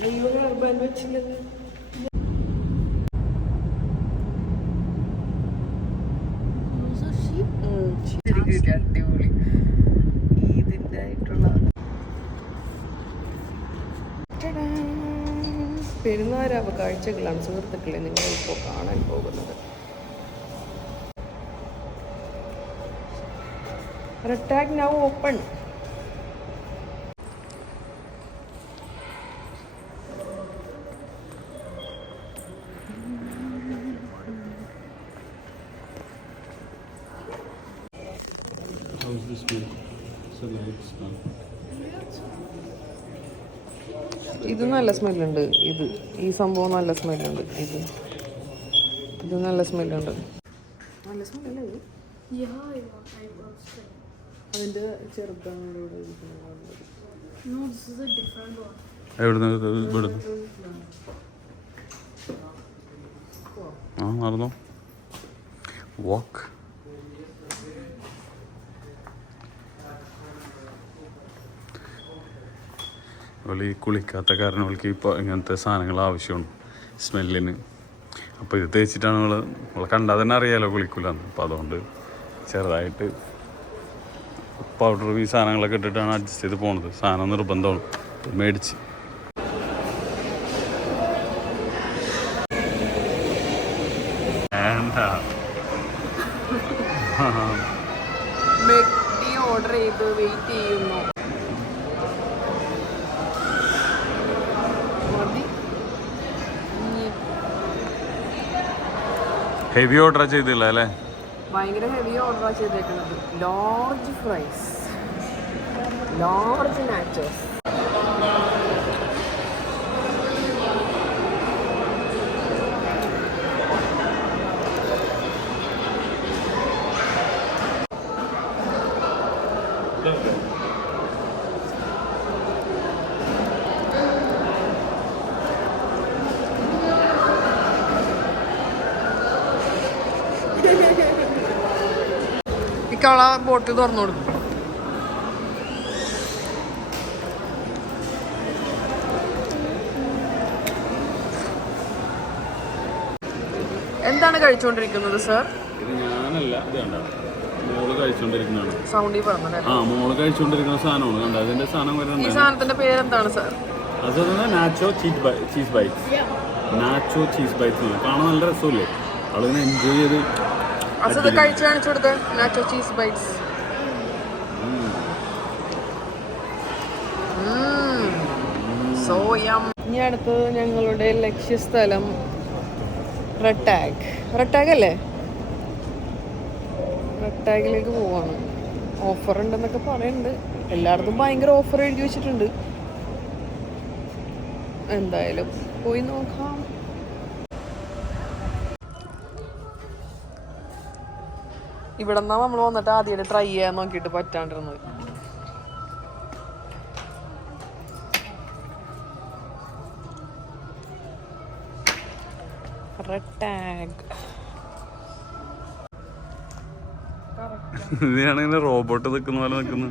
അടിപൊളി ഇതിന്റെ ആയിട്ടുള്ള പെരുന്നാരാവ കാഴ്ചകളാണ് സുഹൃത്തുക്കളെ നിങ്ങൾ ഇപ്പോൾ കാണാൻ പോകുന്നത്. Red tag now open. How's this smell? It's a light smell. ഇത് നല്ല സ്മെല്ലുണ്ട്. ഈ സംഭവം നല്ല സ്മെല്ലുണ്ട്. ഇത് നല്ല സ്മെല്ലുണ്ട്. നല്ല സ്മെല്ലല്ലേ ഇത്? അതിന്റെ ചെറുതാണ്. നടന്നോ വാക്ക്. അതുപോലെ ഈ കുളിക്കാത്ത കാരണം അവൾക്ക് ഇപ്പോൾ ഇങ്ങനത്തെ സാധനങ്ങൾ ആവശ്യമാണ് സ്മെല്ലിന്. അപ്പോൾ ഇത് തേച്ചിട്ടാണ് നമ്മളെ കണ്ടാൽ തന്നെ അറിയാലോ കുളിക്കില്ലെന്ന്. അപ്പോൾ അതുകൊണ്ട് ചെറുതായിട്ട് പൗഡർ ഈ സാധനങ്ങളൊക്കെ ഇട്ടിട്ടാണ് അഡ്ജസ്റ്റ് ചെയ്ത് പോണത്. സാധനം നിർബന്ധമാണ് മേടിച്ച്. ഓർഡർ ചെയ്ത് വെയിറ്റ് ചെയ്യുന്നു. ഹെവി ഓർഡർ ചെയ്തില്ല അല്ലേ? ഭയങ്കര ഹെവി ഓർഡറാണ് ചെയ്തേക്കുന്നത്. Large fries, large nachos. ഇക്കവള ബോട്ടിൽ തുറന്നു കൊടുക്കും. എന്താണ് കഴിച്ചുകൊണ്ടിരിക്കുന്നത് സർ? ഇത് ഞാനല്ല, ഇത് കണ്ട മോള് കഴിച്ചുകൊണ്ടിരിക്കുന്നതാണ്. സൗണ്ടി പറഞ്ഞത്. മോള് കഴിച്ചുകൊണ്ടിരിക്കുന്ന സാധനമാണ് കണ്ട. അതിന്റെ സാധനം വരുന്നത്. ഈ സാധനത്തിന്റെ പേരെന്താണ് സർ? അത് nacho cheese bites. Nacho cheese bites കാണാൻ നല്ല രസമില്ലേ? അവളിങ്ങനെ എൻജോയ് ചെയ്ത് അത് കഴിച്ചു കാണിച്ചു കൊടുത്തേ. Nacho cheese bites. ഇനി അടുത്തത് ഞങ്ങളുടെ ലക്ഷ്യസ്ഥലം റെഡ് ടാഗ് അല്ലേ? റെഡ് ടാഗിലേക്ക് പോവാണ്. ഓഫർ ഉണ്ടെന്നൊക്കെ പറയുന്നുണ്ട്. എല്ലായിടത്തും ഭയങ്കര ഓഫർ എഴുതി വെച്ചിട്ടുണ്ട്. എന്തായാലും പോയി നോക്കാം. ഇവിടെ നിന്നാ നമ്മൾ വന്നിട്ട് ആദ്യമായിട്ട് ട്രൈ ചെയ്യാൻ നോക്കിയിട്ട് പറ്റാണ്ടിരുന്നത്. റെഡ് ടാഗ് ഇതിനാണ് റോബോട്ട് നിൽക്കുന്ന പോലെ നിൽക്കുന്നു.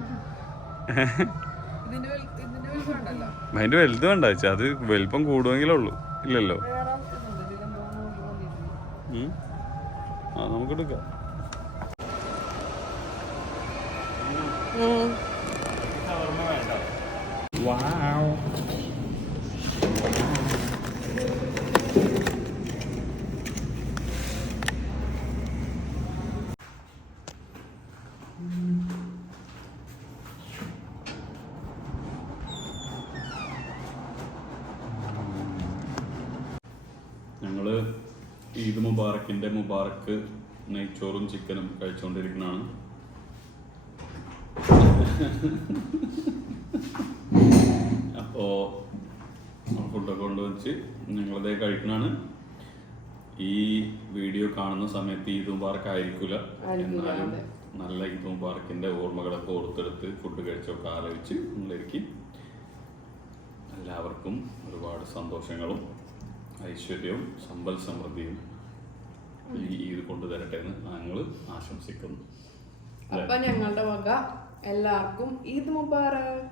അതിന്റെ വലുത് വേണ്ട വെച്ചാ അത് വലിപ്പം കൂടുമെങ്കിലേ ഉള്ളൂ. ഇല്ലല്ലോ. നമുക്ക് എടുക്കാം. ഞങ്ങള് ഈദ് മുബാറക്കിന്റെ മുബാറക്ക് നെയ്ച്ചോറും ചിക്കനും കഴിച്ചുകൊണ്ടിരിക്കുന്നതാണ്. അപ്പോ ഫുഡൊക്കെ കൊണ്ടുവച്ച് ഞങ്ങളതേ കഴിക്കണാണ്. ഈ വീഡിയോ കാണുന്ന സമയത്ത് ഈദ് മുബാറക്ക് ആയിരിക്കില്ല, എന്നാലും നല്ല ഈദ് മുബാറക്കിന്റെ ഓർമ്മകളൊക്കെ ഓർത്തെടുത്ത് ഫുഡ് കഴിച്ചൊക്കെ ആലോചിച്ച് നിങ്ങളിരിക്കും. എല്ലാവർക്കും ഒരുപാട് സന്തോഷങ്ങളും ഐശ്വര്യവും സമ്പൽ സമൃദ്ധിയും ഈ ഈദ് കൊണ്ടുതരട്ടെ എന്ന് ഞങ്ങൾ ആശംസിക്കുന്നു. അപ്പൊ ഞങ്ങളുടെ വക എല്ലാവർക്കും ഈദ് മുബാറക്.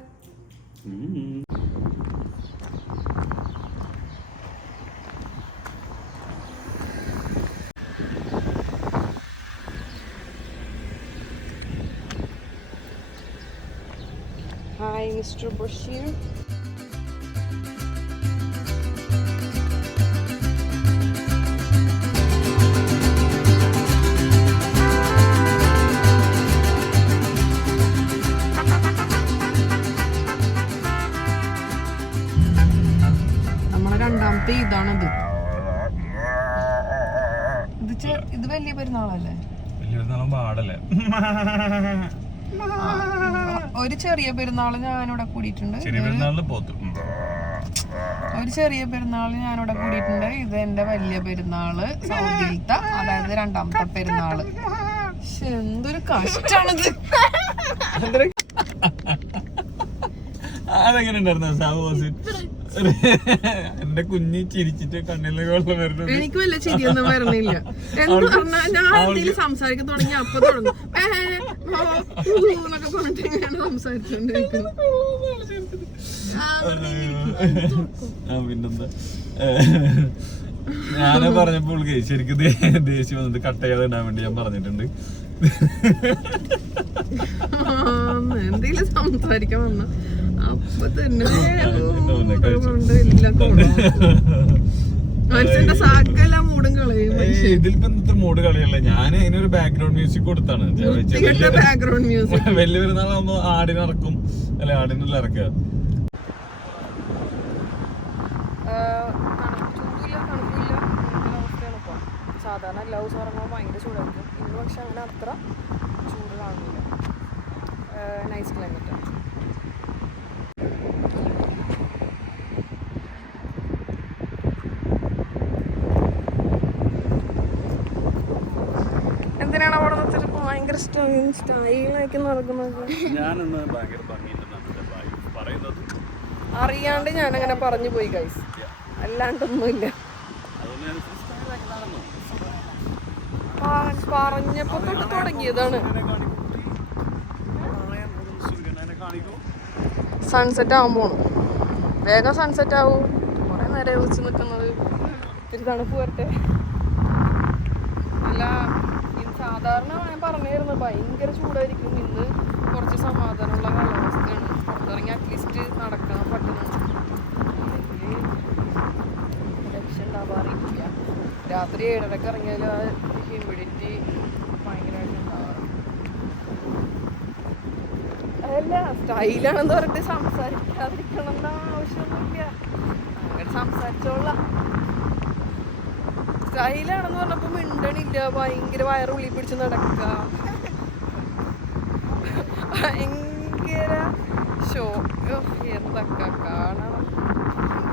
Mr. Bashir. നമ്മളെ രണ്ടാമത്തെ ഇതാണത്. ഇത് വലിയ പെരുന്നാളല്ലേ? ഒരു ചെറിയ പെരുന്നാള് ഞാനിവിടെ കൂടിയിട്ടുണ്ട്. ഇത് എന്റെ വലിയ പെരുന്നാള്, സൗദിയിലത്തെ, അതായത് രണ്ടാമത്തെ പെരുന്നാള്. പക്ഷെ എന്തൊരു കഷ്ടാണിത്. അതെങ്ങനെ ഉണ്ടായിരുന്നു? എന്റെ കുഞ്ഞി ചിരിച്ചിട്ട് കണ്ണിലെ വെള്ളം വരുന്നത്. എനിക്ക് വല്ല ചിരിയൊന്നും വരണില്ല. എന്ന് പറഞ്ഞാൽ ഞാൻ എന്തെങ്കിലും സംസാരിക്കാൻ തുടങ്ങി അപ്പൊ തുടങ്ങും എന്നൊക്കെ പറഞ്ഞിട്ട് ഇങ്ങനെ സംസാരിച്ചോണ്ടിരിക്കുന്നു. പിന്നെന്താ, ഞാന് പറഞ്ഞപ്പോൾ ശരിക്കും ദേഷ്യം വന്നിട്ട് കട്ട് ചെയ്യാതെ ഇടാൻ വേണ്ടി ഞാൻ പറഞ്ഞിട്ടുണ്ട്. എന്തെങ്കിലും സംസാരിക്കാൻ വന്ന അപ്പൊ തന്നെ മനുഷ്യന്റെ സാക്കല്ല മൂടും കളയും. ഇതിലിപ്പോ മൂഡ് കളിയല്ല. ഞാൻ അതിനൊരു ബാക്ക്ഗ്രൗണ്ട് മ്യൂസിക് കൊടുത്താണ്. ബാക്ക്ഗ്രൗണ്ട് മ്യൂസിക് വലിയ പെരുന്നാളാകുമ്പോ ആടിനിറക്കും അല്ലെ, ആടിനുള്ള ഇറക്കുക. സാധാരണ എല്ലാ ദിവസവും ഇറങ്ങുമ്പോൾ ഭയങ്കര ചൂടായിരിക്കും. ഇന്ന് പക്ഷെ അങ്ങനെ അത്ര ചൂട് കാണുന്നില്ല. Nice climate. എന്തിനാണ് അവിടെ നിർത്തിട്ട് ഭയങ്കര സ്റ്റൈലാക്കി നടക്കുന്നത്? അറിയാണ്ട് ഞാനങ്ങനെ പറഞ്ഞു പോയി ഗൈസ്, അല്ലാണ്ടൊന്നുമില്ല. പറഞ്ഞപ്പോ തൊട്ട് തുടങ്ങിയതാണ്. സൺസെറ്റ് ആവാൻ പോണു. വേഗം സൺസെറ്റ് ആവും. കുറെ നേരം വെച്ച് നിൽക്കുന്നത്. ഇത്തിരി തണുപ്പ് വരട്ടെ. അല്ല, സാധാരണ ഞാൻ പറഞ്ഞിരുന്നു ഭയങ്കര ചൂടായിരിക്കും. ഇന്ന് കുറച്ച് സമാധാനമുള്ള കാലാവസ്ഥയാണ്. പുറത്തിറങ്ങി അറ്റ്ലീസ്റ്റ് നടക്കാൻ പറ്റുന്നുണ്ട്. രക്ഷ ഉണ്ടാവാറില്ല. രാത്രി 7:30 ഇറങ്ങിയാൽ ആ ഹ്യൂമിഡിറ്റി ഭയങ്കരമായിട്ട് ഉണ്ടാവാറ്. അതല്ല, സ്റ്റൈലാണെന്ന് പറഞ്ഞിട്ട് സംസാരിക്കാതിരിക്കണം എന്ന ആവശ്യമൊന്നുമില്ല. അങ്ങനെ സംസാരിച്ചോളാം. സ്റ്റൈലാണെന്ന് പറഞ്ഞപ്പോ മിണ്ടണില്ല. ഭയങ്കര വയറുള്ളിൽ പിടിച്ച് നടക്കുക, ഭയങ്കര ഷോ. എന്തൊക്കെ കാണണം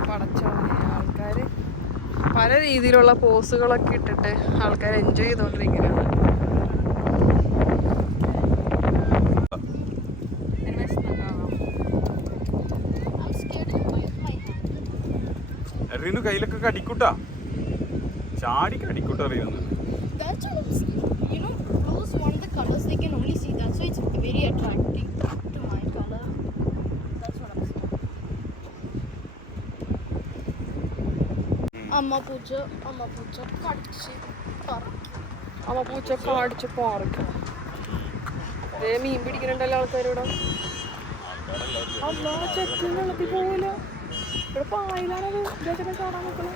പടച്ചോനെ. ആൾക്കാര് പല രീതിയിലുള്ള പോസുകളൊക്കെ ഇട്ടിട്ട് ആൾക്കാർ എൻജോയ് ചെയ്തോണ്ടിരിക്കുകയാണ്. കയ്യിലൊക്കെ കടിക്കൂട്ടാ, ചാടി കടിക്കൂട്ട അറിയുന്നു. അമ്മ പൂച്ച കാടിച്ച് പാറിക്കും. അതേ മീൻ പിടിക്കുന്നുണ്ടല്ലോ ആൾക്കാരിവിടെ. അല്ലാ, ചെക്കിൽ വെള്ളത്തിൽ പോവില്ല. ഇവിടെ പായലാണത്. ഇതൊക്കെ കാണാൻ നോക്കണേ.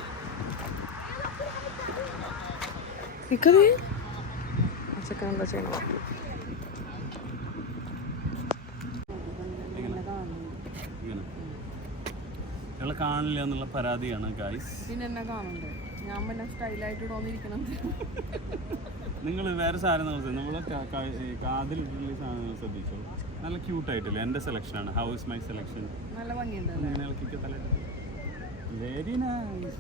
ഇക്കതേ ചെക്കൻ എന്താ ചെയ്യണം? കാണില്ല എന്നുള്ള പരാതിയാണ് ഗൈസ്. പിന്നെ എന്നെ കാണണ്ടേ? ഞാൻ പിന്നെ സ്റ്റൈലായിട്ട് തോന്നിയിരിക്കണം. നിങ്ങൾ വേറെ സാധനം നമ്മളെ കാതിലിട്ടുള്ള സാധനങ്ങൾ ശ്രദ്ധിച്ചോ. നല്ല ക്യൂട്ടായിട്ടില്ല. എൻ്റെ സെലക്ഷനാണ്. How is my selection? നല്ല ഭംഗിയുണ്ട്. Very nice.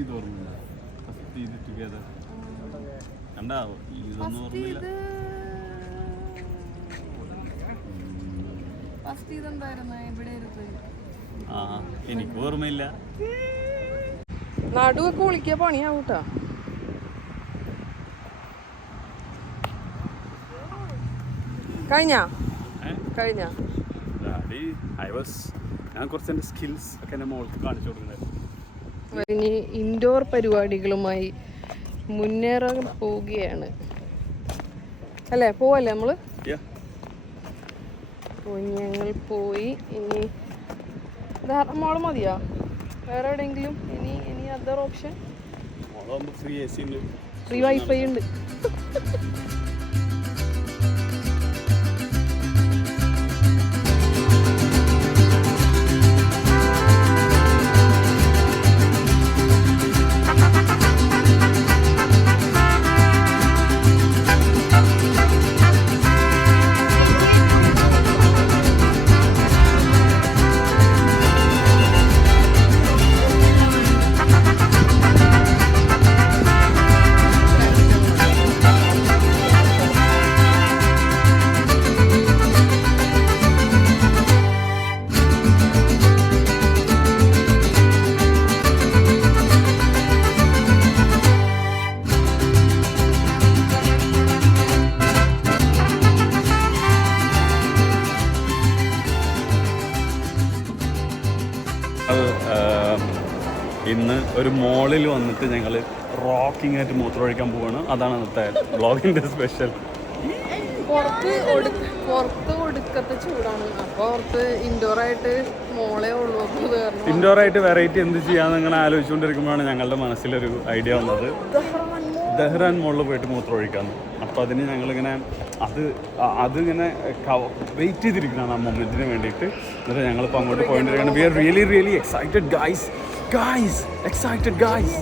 ഇത് ഓർമ്മയില്ല. ഫസ്റ്റ് ഇത് ടുഗദർ കണ്ടാവോ? ഇതൊന്നും ഓർമ്മയില്ല. എനിക്ക് ഓർമ്മയില്ല. നടുവൊക്കെ വിളിക്കുക പണിയാവൂട്ടാ. കഴിഞ്ഞ ഞാൻ കുറച്ച് എൻ്റെ സ്കിൽസ് ഒക്കെ എൻ്റെ മോൾക്ക് കാണിച്ചു കൊടുക്കുന്നത്. ഇനി ഇൻഡോർ പരിപാടികളുമായി മുന്നേറാൻ പോവുകയാണ് അല്ലേ? പോവല്ലേ നമ്മള്? അപ്പോൾ ഇനി ഞങ്ങൾ പോയി. ഇനി മോള് മതിയാ? വേറെ എവിടെയെങ്കിലും ഇനി അതർ ഓപ്ഷൻ? ഫ്രീ വൈഫൈ ഉണ്ട്. ഇന്ന് ഒരു മോളിൽ വന്നിട്ട് ഞങ്ങൾ റോക്കിംഗ് ആയിട്ട് മൂത്രമൊഴിക്കാൻ പോവാണ്. അതാണ് ഇന്നത്തെ വ്ളോഗിൻ്റെ സ്പെഷ്യൽ. പുറത്ത് ഒടുക്കത്തെ ചൂടാണ്. അപ്പോൾ പുറത്ത് ഇൻഡോറായിട്ട് മോളെ ഉള്ളൂ. ഇൻഡോറായിട്ട് വെറൈറ്റി എന്ത് ചെയ്യാന്ന് അങ്ങനെ ആലോചിച്ചുകൊണ്ടിരിക്കുമ്പോഴാണ് ഞങ്ങളുടെ മനസ്സിലൊരു ഐഡിയ വന്നത് ദഹ്റാൻ മോളിൽ പോയിട്ട് മൂത്രമൊഴിക്കാന്ന്. അപ്പോൾ അതിന് ഞങ്ങളിങ്ങനെ അതിങ്ങനെ വെയിറ്റ് ചെയ്തിരിക്കുന്നതാണ് ആ മൊമെൻറ്റിന് വേണ്ടിയിട്ട്. എന്നിട്ട് ഞങ്ങളിപ്പോൾ അങ്ങോട്ട് പോയിട്ടിരിക്കുകയാണ്. We are really excited guys excited guys.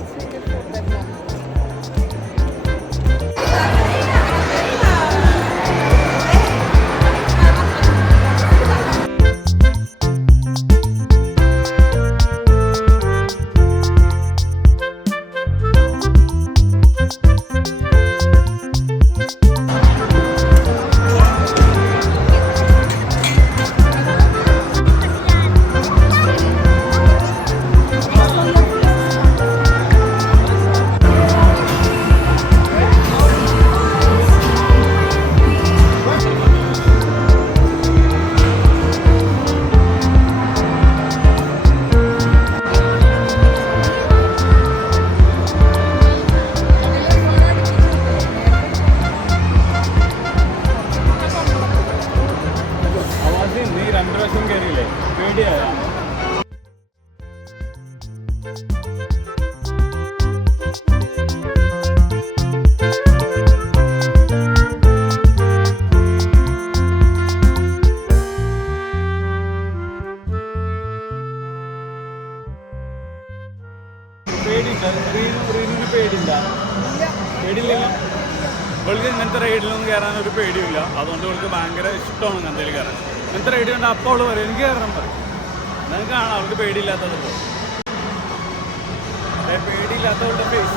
പേടിയില്ലല്ലോ. ഇവൾക്ക് ഇങ്ങനത്തെ റൈഡിലൊന്നും കയറാനൊരു പേടിയില്ല. അതുകൊണ്ട് ഇവൾക്ക് ഭയങ്കര ഇഷ്ടമാണ് ഇങ്ങനത്തെ കയറാൻ. ഇങ്ങനത്തെ റൈഡ് കണ്ട അപ്പോൾ അവൾ പറയും എനിക്ക് കയറണം പറയും. നിങ്ങൾക്ക് കാണാം അവൾക്ക് പേടിയില്ലാത്തതുള്ളൂ. പേടിയില്ലാത്തവളുടെ ഫേസ്.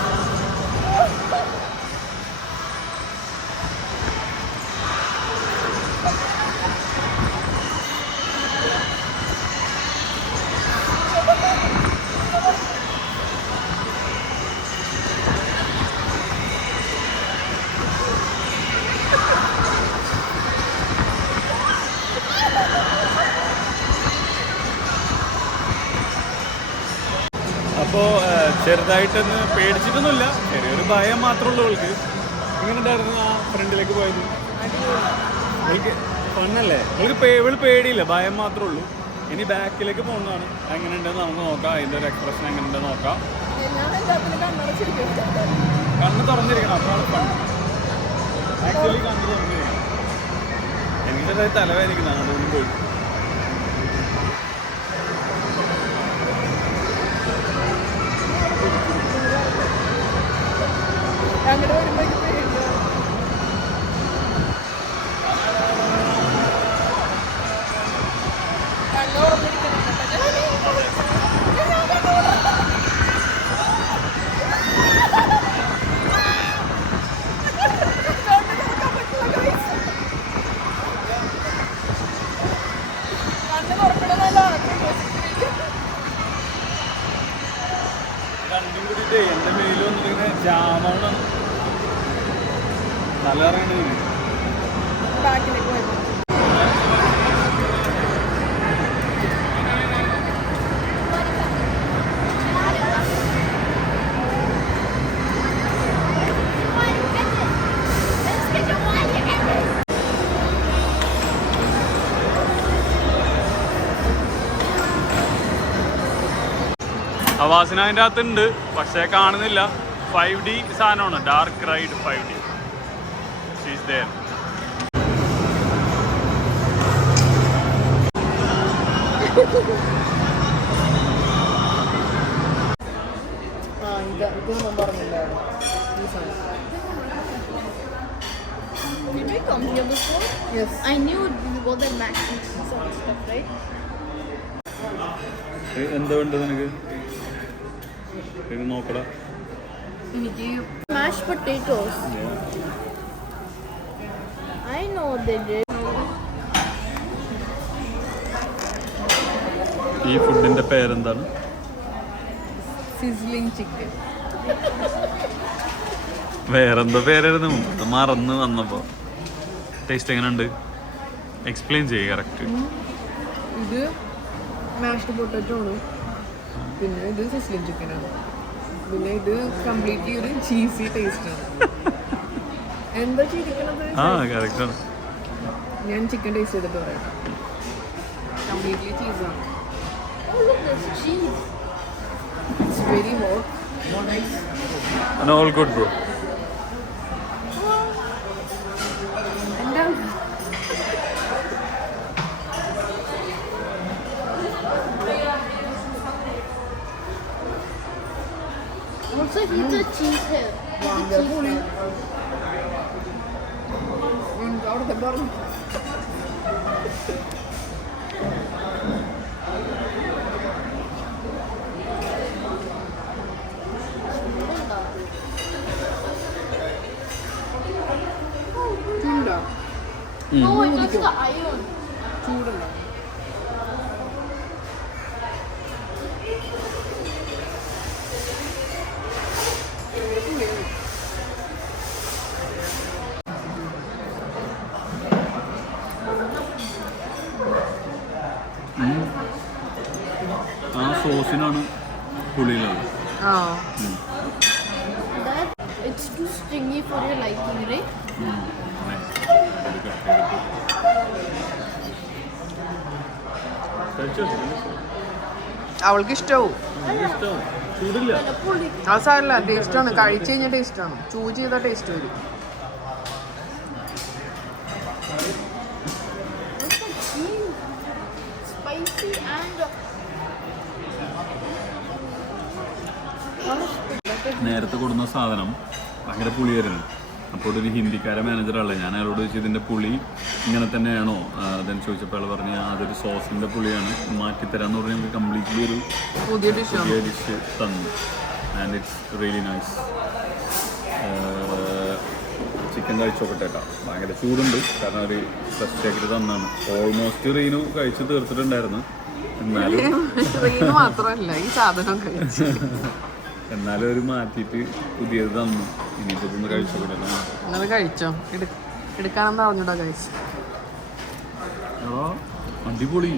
അപ്പോൾ ചെറുതായിട്ടൊന്ന് പേടിച്ചിട്ടൊന്നുമില്ല, ചെറിയൊരു ഭയം മാത്രമേ ഉള്ളൂ അവൾക്ക്. ഇങ്ങനെ ഉണ്ടായിരുന്നു ആ ഫ്രണ്ടിലേക്ക് പോയത്. അവൾക്ക് ഫണ്ണല്ലേ, ഇവള് പേടിയില്ല, ഭയം മാത്രമേ ഉള്ളൂ. ഇനി ബാക്കിലേക്ക് പോകുന്നതാണ്. എങ്ങനെയുണ്ടെന്ന് നമുക്ക് നോക്കാം, അതിൻ്റെ ഒരു എക്സ്പ്രഷൻ എങ്ങനെയുണ്ടെന്ന് നോക്കാം. കണ്ണ് തുറന്നിരിക്കണം, അപ്പോഴാണ് ഫണ്ട്. ആക്ച്വലി കണ്ണ് തുറന്നിരിക്കണം. എനിക്ക് തലവേദനിക്കുന്നതാണ് അതുകൊണ്ട് പോയി. അങ്ങോട്ട് വരുമ്പോഴേക്കും രണ്ടും കൂടിയിട്ട് എൻ്റെ മേലും വന്നിങ്ങനെ ജാമാണ് നല്ല ഇറങ്ങണത്. ബാക്കിലേക്ക് പോയത് ഹവാസിന് അതിൻ്റെ അകത്തുണ്ട്, പക്ഷേ കാണുന്നില്ല. 5D സാധനമാണ്, dark ride 5D. She's there. ഇതൊന്നും പറഞ്ഞില്ല. Did we come here before? Yes. I knew we go there Max and stuff, right? എന്താ വേണ്ടത് നിനക്ക്? നോക്കടാ. Mashed potatoes. I know they did. ഈ ഫുഡിന്റെ പേരെന്താണ്? Sizzling chicken. വേറെന്തോ പേരായിരുന്നു, മറന്ന് വന്നപ്പോ. ടേസ്റ്റ് എങ്ങനെയുണ്ട്? എക്സ്പ്ലെയിൻ ചെയ്യ് കറക്റ്റ്. ഇത് മാഷ്ഡ് പൊട്ടറ്റോ ആണ്, പിന്നെ ഇത് സിസ്ലിംഗ് ചിക്കനാണ്, പിന്നെ ഇത് കംപ്ലീറ്റ്ലി ഒരു ചീസി ടേസ്റ്റ് ആണ്. എന്താ ചെയ്തിരിക്കണത്? ആ കറക്റ്റ് ആണ്. ഞാൻ ചിക്കൻ ടേസ്റ്റ് ചെയ്തിട്ട് പറയാം. കംപ്ലീറ്റ്ലി ചീസാണ്. Oh, look, there's cheese. It's very hot. And all good bro. എന്താ Also, he's a cheese here. He's a cheese here. അവിടുത്തെ പറഞ്ഞു. ചൂടാ? No, it was the iron. ചൂടല്ല. ആ സോസിനാണ് പുളിയുള്ളത്. That it's too stringy for your liking, right? അവൾക്ക് ഇഷ്ടാവും. ചൂടില്ല. അത് സാരല്ല, ടേസ്റ്റാണ്. കഴിച്ചു കഴിഞ്ഞാൽ ടേസ്റ്റാണ്. ചൂസ് ചെയ്താൽ ടേസ്റ്റ് വരും. What's the cheese? Spicy and നേരത്തെ കൊടുക്കുന്ന സാധനം ഭയങ്കര പുളിയായിരുന്നു. അപ്പോൾ ഒരു ഹിന്ദിക്കാരെ മാനേജറാണല്ലേ, ഞാൻ അയാളോട് ചോദിച്ചു ഇതിൻ്റെ പുളി ഇങ്ങനെ തന്നെയാണോ അതെന്ന് ചോദിച്ചപ്പോൾ അയാൾ പറഞ്ഞ അതൊരു സോസിൻ്റെ പുളിയാണ്, മാറ്റിത്തരാമെന്ന് പറഞ്ഞാൽ നമുക്ക് കംപ്ലീറ്റ്ലി ഒരു പുതിയ ഡിഷ് തന്നു. And it's really nice. Chicken കഴിച്ചോക്കട്ടെ കേട്ടോ. ഭയങ്കര ചൂടുണ്ട്, കാരണം ഒരു ഫ്രഷ് ആക്കിയിട്ട് തന്നാണ്. ഓൾമോസ്റ്റ് റീനു കഴിച്ച് തീർത്തിട്ടുണ്ടായിരുന്നു, എന്നാലും മാത്രമല്ല ഈ സാധനം കഴിച്ചു. എന്നാലും ഒരു മാറ്റിയിട്ട് പുതിയത് തന്നു. ഇനിയിപ്പോൾ ഇതൊന്ന് കഴിച്ചോക്കട്ടെ. അത് കഴിച്ചോ? എടുക്കാനെന്ന് അറിഞ്ഞൂടാ കഴിച്ചു. അടിപൊളി.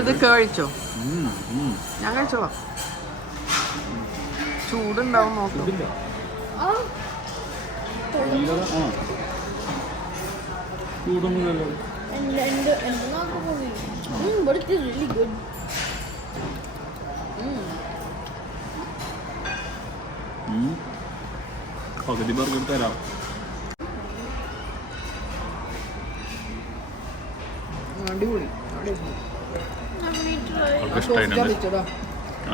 ഇതൊക്കെ കഴിച്ചോ? ഞാൻ കഴിച്ചോളാം. ചൂടുണ്ടാവും നോക്കും. ചൂടൊന്നുമില്ലല്ലോ. and not probably. But it is really good. പകുതി ബർഗർ തരാം. അടിപൊളി. അവർക്ക് ഇഷ്ടമായിട്ടുണ്ട്.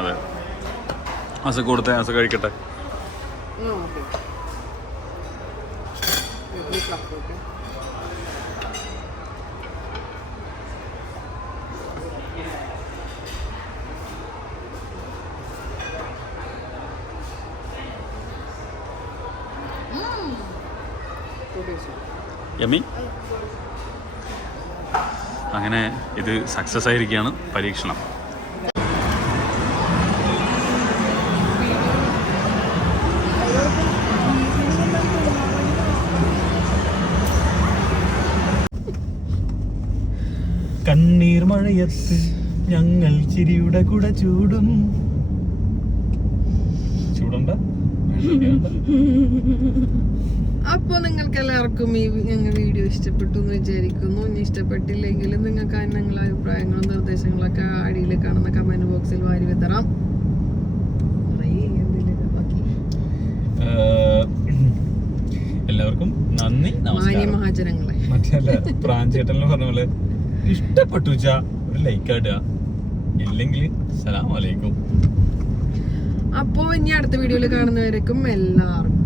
അതെ, അസ കൊടുത്തേ, അസ കഴിക്കട്ടെ. യമി. അങ്ങനെ ഇത് സക്സസ് ആയിരിക്കുകയാണ് പരീക്ഷണം. കണ്ണീർ മഴയത്ത് ഞങ്ങൾ ചിരിയുടെ കൂടെ ചൂടും. ചൂടുണ്ട? ആ അപ്പൊ നിങ്ങൾക്ക് എല്ലാവർക്കും ഈ ഞങ്ങൾ വീഡിയോ ഇഷ്ടപ്പെട്ടു എന്ന് വിചാരിക്കുന്നു. ഇനി ഇഷ്ടപ്പെട്ടില്ലെങ്കിൽ നിങ്ങൾക്ക് നിങ്ങളുടെ അഭിപ്രായങ്ങളും നിർദ്ദേശങ്ങളൊക്കെ അടിയിൽ കാണുന്ന കമന്റ് ബോക്സിൽ വാരി വിതറാം. എല്ലാവർക്കും നന്ദി, നമസ്കാരം. മഹാജനങ്ങളെ മറ്റല്ല പ്രാഞ്ചേട്ടൻ പറഞ്ഞ പോലെ ഇഷ്ടപ്പെട്ടു വെച്ചാ ഒരു ലൈക്ക് ഇടുക, ഇല്ലെങ്കിൽ സലാം അലൈക്കും. അപ്പോ ഇനി അടുത്ത വീഡിയോയിൽ കാണുന്നവരേക്കും എല്ലാവർക്കും